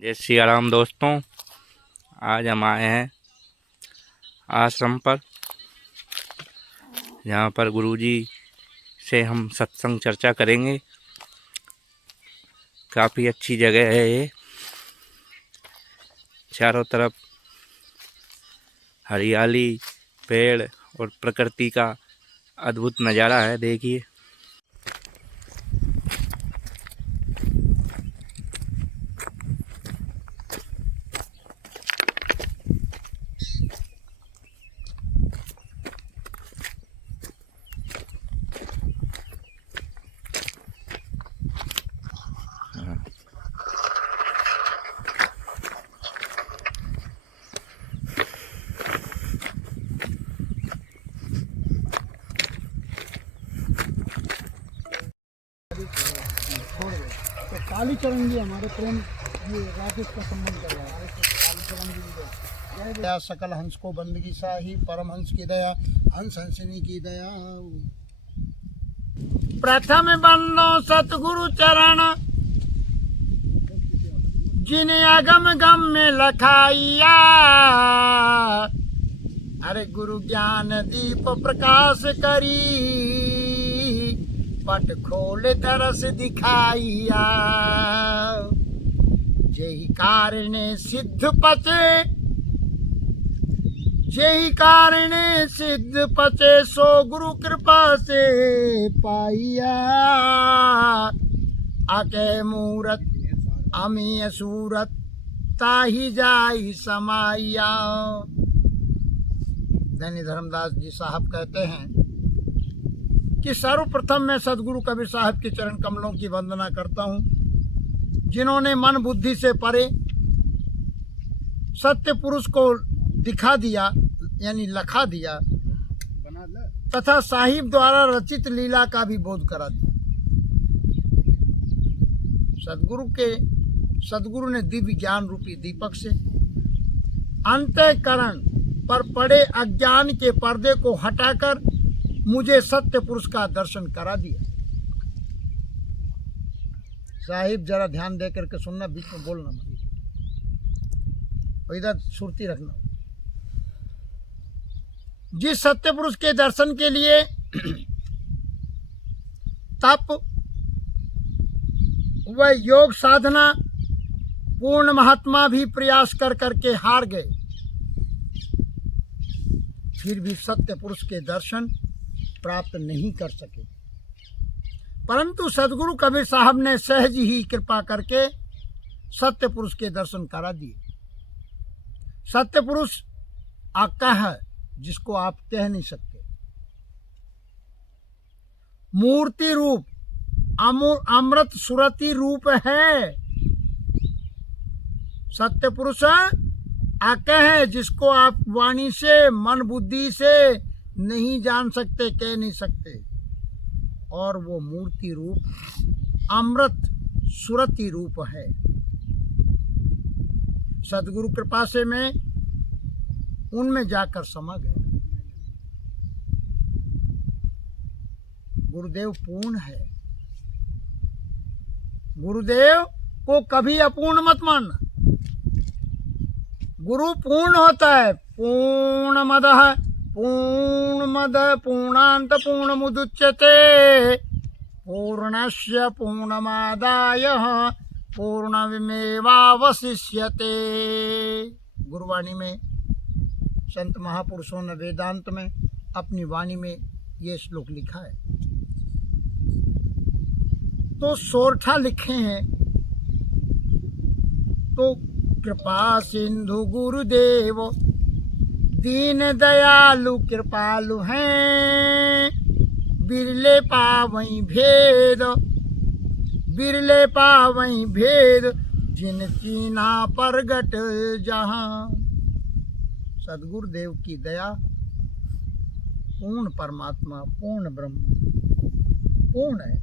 जय श्री राम दोस्तों। आज हम आए हैं आश्रम पर, जहाँ पर गुरुजी से हम सत्संग चर्चा करेंगे। काफ़ी अच्छी जगह है ये, चारों तरफ हरियाली, पेड़ और प्रकृति का अद्भुत नज़ारा है। देखिए, तो कालीचरण जी हमारे प्रेम ये राकेश का संबंध कर रहा है। कालीचरण जी जय दया सकल हंस को बंदगी साही, परम हंस की दया, हंस हंसिनी की दया। प्रथम बंदो सतगुरु चरण, जिन्हें अगम गम में लखाइया। अरे गुरु ज्ञान दीप प्रकाश करी, पट खोल तरस दिखाइया। जेहि कारणे सिद्ध पचे, जेहि कारणे सिद्ध पचे, सो गुरु कृपा से पाइया। आके मूरत अमीय सूरत, ताहि जाई समाइया। धन्य धर्मदास जी साहब कहते हैं कि सर्वप्रथम मैं सदगुरु कबीर साहब के चरण कमलों की वंदना करता हूँ, जिन्होंने मन बुद्धि से परे सत्य पुरुष को दिखा दिया, यानी लखा दिया, तथा साहिब द्वारा रचित लीला का भी बोध करा दिया। सदगुरु ने दिव्य ज्ञान रूपी दीपक से अंतःकरण पर पड़े अज्ञान के पर्दे को हटाकर मुझे सत्य पुरुष का दर्शन करा दिया। साहिब जरा ध्यान दे करके सुनना, बीच में बोलना मत, इधर सुरती रखना। जिस सत्य पुरुष के दर्शन के लिए तप व योग साधना पूर्ण महात्मा भी प्रयास कर करके हार गए, फिर भी सत्य पुरुष के दर्शन प्राप्त नहीं कर सके। परंतु सदगुरु कबीर साहब ने सहज ही कृपा करके सत्य पुरुष के दर्शन करा दिए। सत्य पुरुष आका है, जिसको आप कह नहीं सकते। मूर्ति रूप, अमृत सुरति रूप है। सत्य पुरुष आका है, जिसको आप वाणी से, मन बुद्धि से नहीं जान सकते, कह नहीं सकते। और वो मूर्ति रूप अमृत सुरति रूप है। सदगुरु कृपा से मैं उनमें जाकर समा गया। गुरुदेव पूर्ण है। गुरुदेव को कभी अपूर्ण मत मानना। गुरु पूर्ण होता है। पूर्णमद पूर्णांत पूर्णमुदुच्यते, पूर्णस्य पूर्णमादाय पूर्णमेवावशिष्यते। गुरुवाणी में संत महापुरुषों ने वेदांत में अपनी वाणी में ये श्लोक लिखा है। तो सोरठा लिखे हैं, तो कृपा सिंधु गुरुदेव दीन दयालु कृपालु हैं। बिरले पावई भेद, बिरले पावई भेद, जिन चीना प्रगट जहां। सदगुरुदेव की दया, पूर्ण परमात्मा, पूर्ण ब्रह्म, पूर्ण है।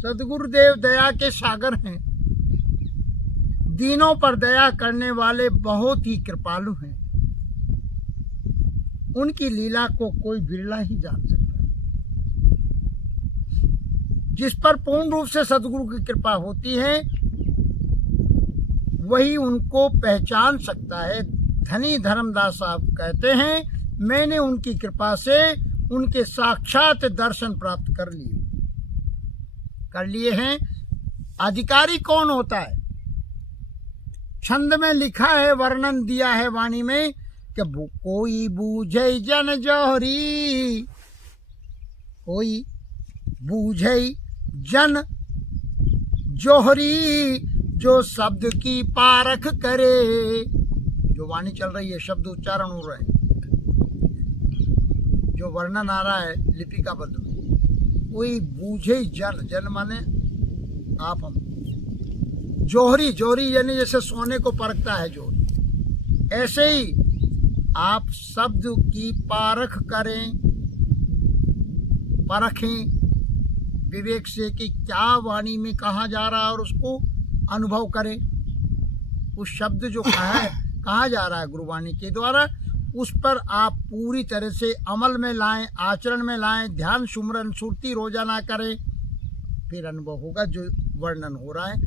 सदगुरुदेव दया के सागर हैं। दीनों पर दया करने वाले बहुत ही कृपालु हैं। उनकी लीला को कोई बिरला ही जान सकता है। जिस पर पूर्ण रूप से सदगुरु की कृपा होती है, वही उनको पहचान सकता है। धनी धर्मदास साहब कहते हैं, मैंने उनकी कृपा से उनके साक्षात दर्शन प्राप्त कर लिए हैं। अधिकारी कौन होता है? छंद में लिखा है, वर्णन दिया है वाणी में कि कोई बूझे जन जोहरी, कोई बूझे जन जोहरी, जो शब्द की पारख करे। जो वाणी चल रही है, शब्द उच्चारण हो रहे हैं, जो वर्णन आ रहा है लिपिकाबद्ध में। कोई बूझे जन, जन माने आप हम, जोहरी, जोहरी यानी जैसे सोने को परखता है जोहरी, ऐसे ही आप शब्द की पारख करें, परखें विवेक से कि क्या वाणी में कहा जा रहा है और उसको अनुभव करें। उस शब्द जो कहा जा रहा है गुरुवाणी के द्वारा, उस पर आप पूरी तरह से अमल में लाएं, आचरण में लाएं, ध्यान सुमरन सुरती रोजाना करें, फिर अनुभव होगा जो वर्णन हो रहा है।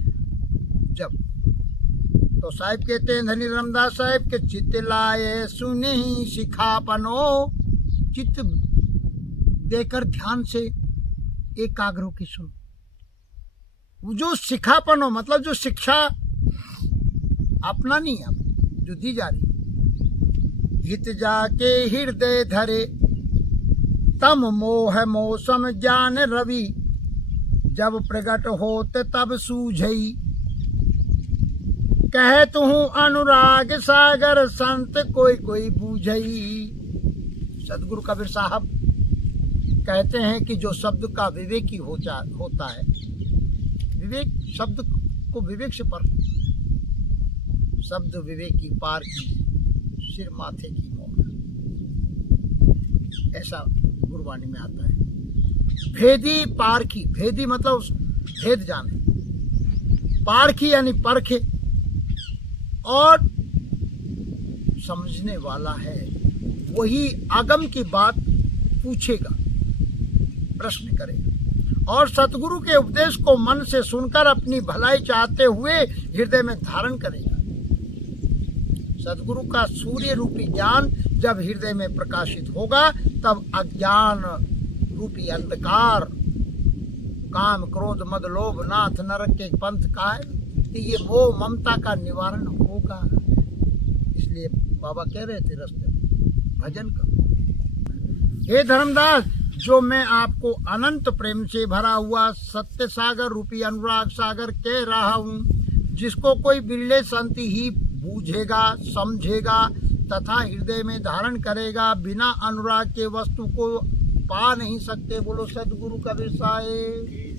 जब तो साहिब कहते हैं धनी रामदास साहिब के चित्त लाए सुने ही सिखापनो, चित्त देकर ध्यान से एकाग्र होकर सुनो। जो सिखापनो मतलब जो शिक्षा अपना नहीं है, जो दी जा रही, हित जाके हृदय धरे, तम मोह मौसम ज्ञान रवि, जब प्रगट होते तब सूझई, कहत हूँ अनुराग सागर संत कोई कोई बूझई। सदगुरु कबीर साहब कहते हैं कि जो शब्द का विवेकी होता है, विवेक शब्द को विवेक से पर, शब्द विवेकी पार की सिर माथे की मोर, ऐसा गुरबाणी में आता है। भेदी पारखी, भेदी मतलब भेद जाने, पारखी यानी परखे और समझने वाला है, वही आगम की बात पूछेगा, प्रश्न करेगा और सतगुरु के उपदेश को मन से सुनकर अपनी भलाई चाहते हुए हृदय में धारण करेगा। सतगुरु का सूर्य रूपी ज्ञान जब हृदय में प्रकाशित होगा, तब अज्ञान रूपी अंधकार, काम क्रोध मद लोभ नाथ नरक के पंथ का है, ये मोह ममता का निवारण होगा। इसलिए बाबा कह रहे थे रास्ते में भजन करो। हे धर्मदास, जो मैं आपको अनंत प्रेम से भरा हुआ सत्य सागर रूपी अनुराग सागर कह रहा हूँ, जिसको कोई बिरले संत ही बूझेगा, समझेगा तथा हृदय में धारण करेगा, बिना अनुराग के वस्तु को पा नहीं सकते। बोलो सदगुरु कबीर साहिब।